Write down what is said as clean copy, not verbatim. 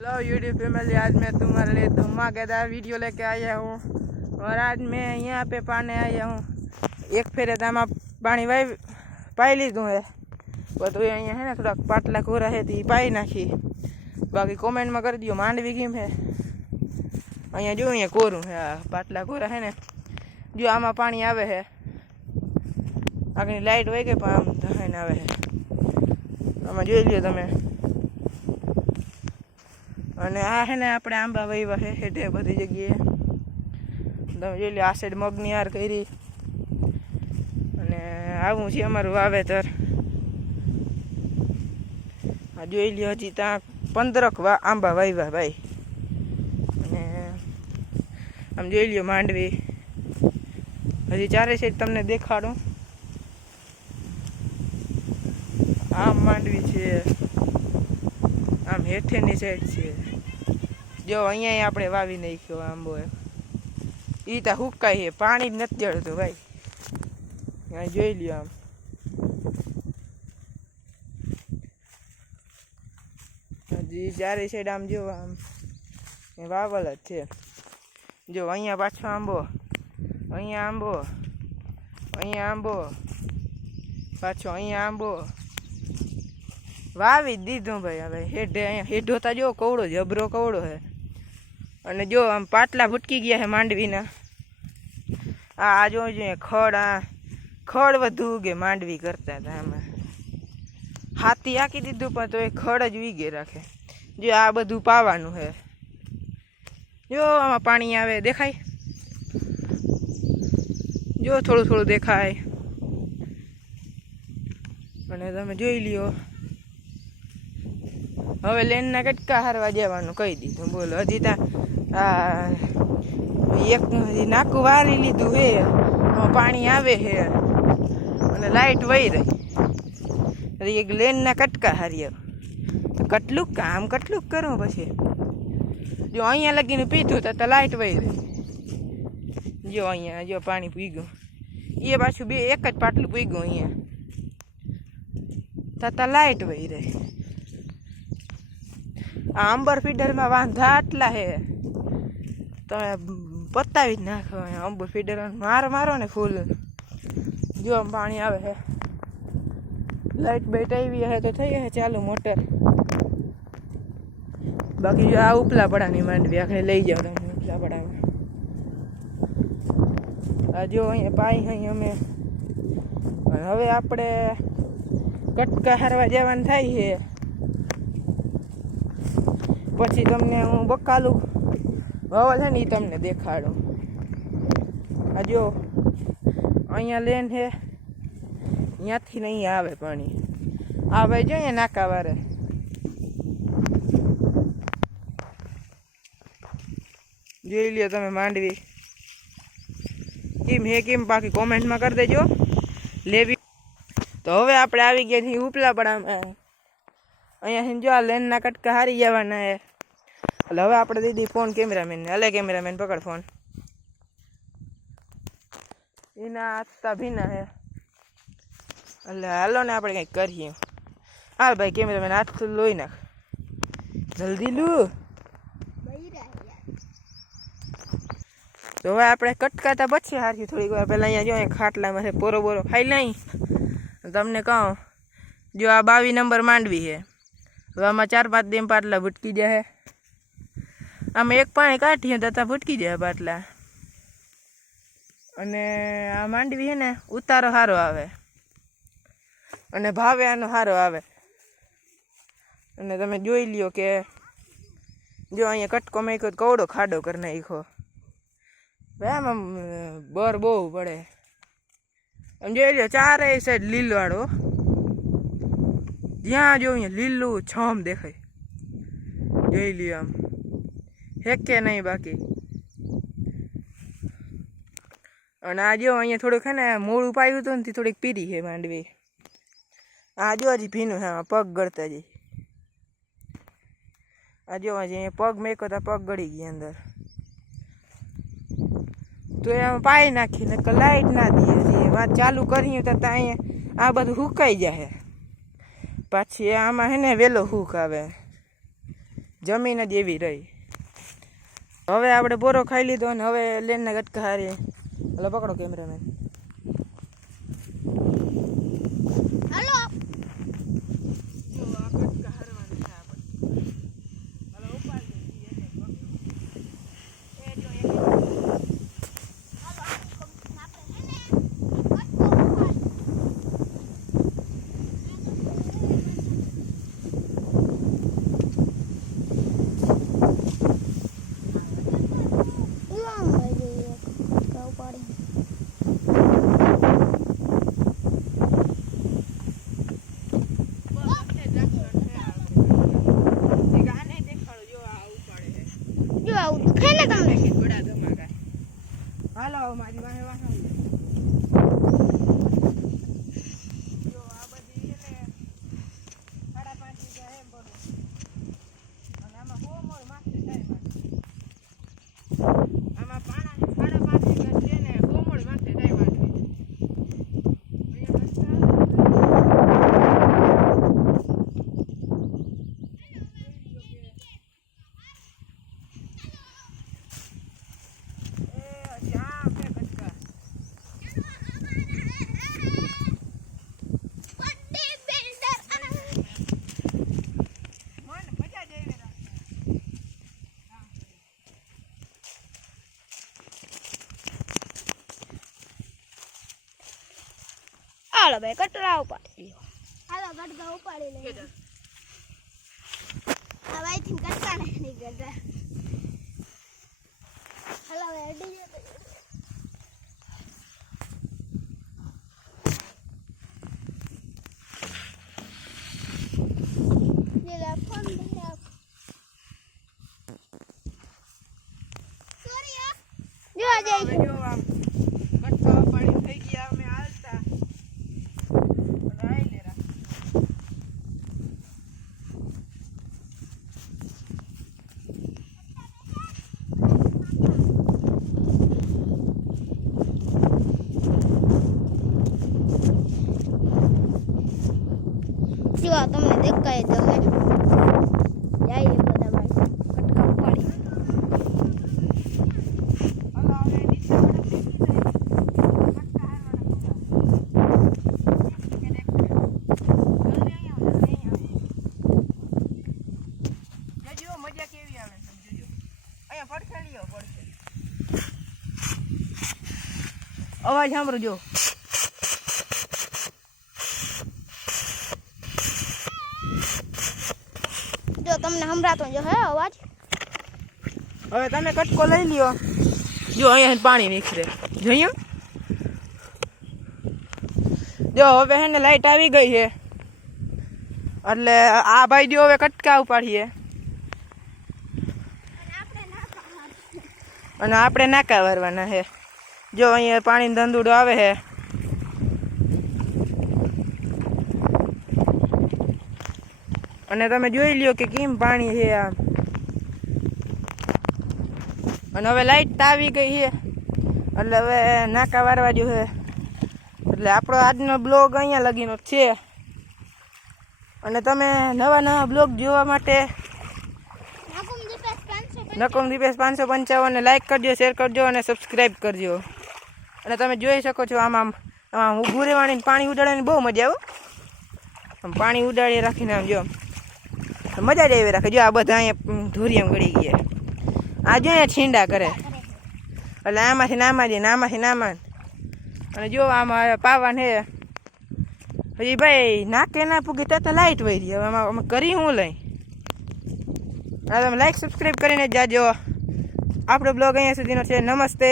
Hello YouTube family, आज मैं तुम्हारे लिए धमाकेदार वीडियो लेके आया हूँ। और आज मैं यहाँ पे पाने आया हूँ। एक फेरे तो पानी पाई लीधु है, तो अँ है थोड़ा पाटला कोरा है तो पाई नाखी। बाकी कॉमेंट में कर दियो मांडवी केम है। अँ जो अँ कोरू है, पाटला कोरा है ने जो आम पानी आवे है। आगे लाइट वही गई आम धहाने आवे है। आम जो लो तमे। અને આ હે ને આપણે આંબા વાવ્યા છે હેઠે બધી જગ્યાએ તમે જોઈ લો। આ સાઈડ મગની હાર કરી અને આવું છે અમારું વાવેતર। આ જોઈ લો હજી ત્યાં 15 આંબા વાવ્યા ભાઈ। અને આમ જોઈ લો માંડવી હજી ચારે સાઈડ તમને દેખાડું। આમ માંડવી છે, આમ હેઠેની સાઈડ છે। जो अँ अपने वावी नाख्यो आंबो ई तो हुकाई है, पानी नहीं जड़तु भाई। अँ जो लियो आम हजी चारे साइड आम जो आम वावल ज जो अँ पाछो आंबो, अँ आंबो, अँ आंबो, पाछो अँ आंबो वावी दीधु भाई। हवे हेठे अँ हेठो तो जो कवड़ो जबरो कवड़ो है। અને જો આમ પાટલા ભટકી ગયા છે માંડવીના। આ જો ખડ, આ ખડ વધુ ઉગે માંડવી કરતા હતા। આમાં હાથી આંકી દીધું પણ તો એ ખડ જ ઉગે રાખે। જો આ બધું પાવાનું છે। જો આમાં પાણી આવે દેખાય, જો થોડું થોડું દેખાય। અને તમે જોઈ લ્યો હવે લેનના કટકા હારવા જવાનું કહી દીધું। બોલો હજી ત્યાં एक नाकू वारी लीधु है, पानी आवे है और लाइट वही रही। एक लेन ना कटका हारियो कटलुक काम कटलुक करो पछी जो अँ लगी पीधु तो लाइट वही रही। जो अँ जो पानी पी गयो ये पाछू बे एक ज पाटलू पी गयो अँ लाइट वही रही। आंबर फीडर में वांधा आटला है तो पत्तावी ज नाखो। अंबर फीडर मारो मारो ने फूल जो आम पानी आवे है। लाइट बेट आई है तो थी है चालू मोटर। बाकी जो आ उपला पड़ानी मांडवी आखिर लई जाओ तमे उपला पड़ा में। आ जो अँ पाई अँ अमे हवे आपणे कटका हारवा जवानुं थाय है। पछी तमने हूँ बकालू वावल है नी तमने देखाड़ू। आ जो अँ लेन है यहाँ थी नहीं आवे पानी आवे जो अँ नाका वारे। जोई लियो तमे मांडवी केम है केम बाकी कॉमेंट में कर देजो लेवी। तो हवे आपणे आवी गया छीए उपला पड़ामां। अँ जो आ लेन ना कटका हारी जवाना है। એટલે હવે આપણે દઈ દઈ ફોન કેમેરામેન ને। હલે કેમેરામેન પકડ ફોન। એના આતા ભીના હે એટલે હાલો ને આપણે કંઈક કરીએ। હાલ ભાઈ કેમેરામેન હાથ તો લોઈ નાખ જલ્દી લુ। તો હવે આપણે કટકાતા પછી હારી થોડીક વાર પહેલાં અહીંયા જો અહીંયા ખાટલામાં છે પોરો બોરો ખાઈ લઈ। તમને કહું જો આ 22 નંબર માંડવી છે। હવે આમાં 4-5 દેમ પાટલા ભટકી જાય। आम एक पानी काढ़ी तो फूटकी जाए पाटला। अने आ मांडवी है ने उतारो हारो आवे अने भावे आनो हारो आवे। अने तमे जोई लियो के जो अँ कटको में कवड़ो खाडो कर नाखो आम बर बहु पड़े। आम जोई लियो चारे साइड लीलवाड़ो ज्यां जो लीलू छम देखाय जोई लियो आम है के नहीं बाकी। और आ जो अँ थोड़ुंक है ने मोड़ू पायु तो थोड़ी पीरी है मांडवी। आ जो हजी भीनु है पग गड़ता जी। आ जो हजी पग मेको तो पग गड़ी गई अंदर तो एम पाई नाखी ने लाइट ना दी वहाँ चालू करी तो अँ आ बधु हुकाई जाए। पाछी आमा है ने वेलो हुक आवे જમીન જ એવી રહી. હવે આપણે બોરો ખાઈ લીધો અને હવે લેનના ગટકા હારી. એટલે પકડો કેમેરામેન. હાલો જો આ ગટકા હારવાનું છે આપણે. હાલો ઉપાડી દઈએ એને ગમે. એ જો એક હાલો મારી વાહે વાહે જો આ બધી એટલે 5.5 વીઘા હે બોલો અને આમાં બહુ મોર માથે થાય આમાં પાણા 5.5 વીઘા છે ને બહુ મોર માથે થાય વાટવી. હાલો ભાઈ કટરા ઉપાડી લ્યો. હાલો ગટકા ઉપાડી લે. હવે આઈથી કટકા નહીં ગટા. હાલો હવે અડી જતો. જેલા ફોન દે આપ. સોરી આ જો આ જાય. જો આમ ગટકા પાણી થઈ ગયા અમે હાલતા. જો આ તમને દેખાય તમે જાય બધા ભાઈ કટકા ઉપાડી. હાલો હવે નીચે આપણે ફેંકી દઈએ. ગટકા હારવાના. જો મજા કેવી આવે સમજો. અહીંયા પડખે લ્યો પડખે. અવાજ સાંભળજો. જો તમને સંભળાતો જો હે અવાજ. હવે તમે કટકો લઈ લ્યો. જો અહીંયા પાણી નીકળે જોયું. જો હવે હે ને લાઈટ આવી ગઈ છે એટલે આ ભાઈ જો હવે કટકા ઉપાડીએ અને આપણે નાકા ભરવાના છે. જો અહીંયા પાણી ધંધુડો આવે છે. અને તમે જોઈ લ્યો કે કેમ પાણી છે આ. અને હવે લાઈટ આવી ગઈ છે એટલે હવે નાકા વારવા જો છે. એટલે આપણો આજનો બ્લોગ અહીંયા લગીનો છે. અને તમે નવા નવા બ્લોગ જોવા માટે નકમ દીપેશ 555 ને લાઈક કરજો, શેર કરજો અને સબસ્ક્રાઈબ કરજો. અને તમે જોઈ શકો છો આમ ઊભું રહેવાની પાણી ઉડાડવાની બહુ મજા આવે. આમ પાણી ઉડાડી રાખીને આમ જો મજા જ આવી રાખે. જો આ બધા અહીંયા ધોરિયામ ગળી ગયા. આ જો અહીંયા છીંડા કરે એટલે આમાંથી નામાં જાય આમાંથી નામાં. અને જો આમાં પાવાને હે હજી ભાઈ નાકે ના પૂગી તો લાઈટ વહી રહી. હવે અમે કરી હું લઈ. તમે લાઈક સબસ્ક્રાઈબ કરીને જાજો. આપણો બ્લોગ અહીંયા સુધીનો છે. નમસ્તે.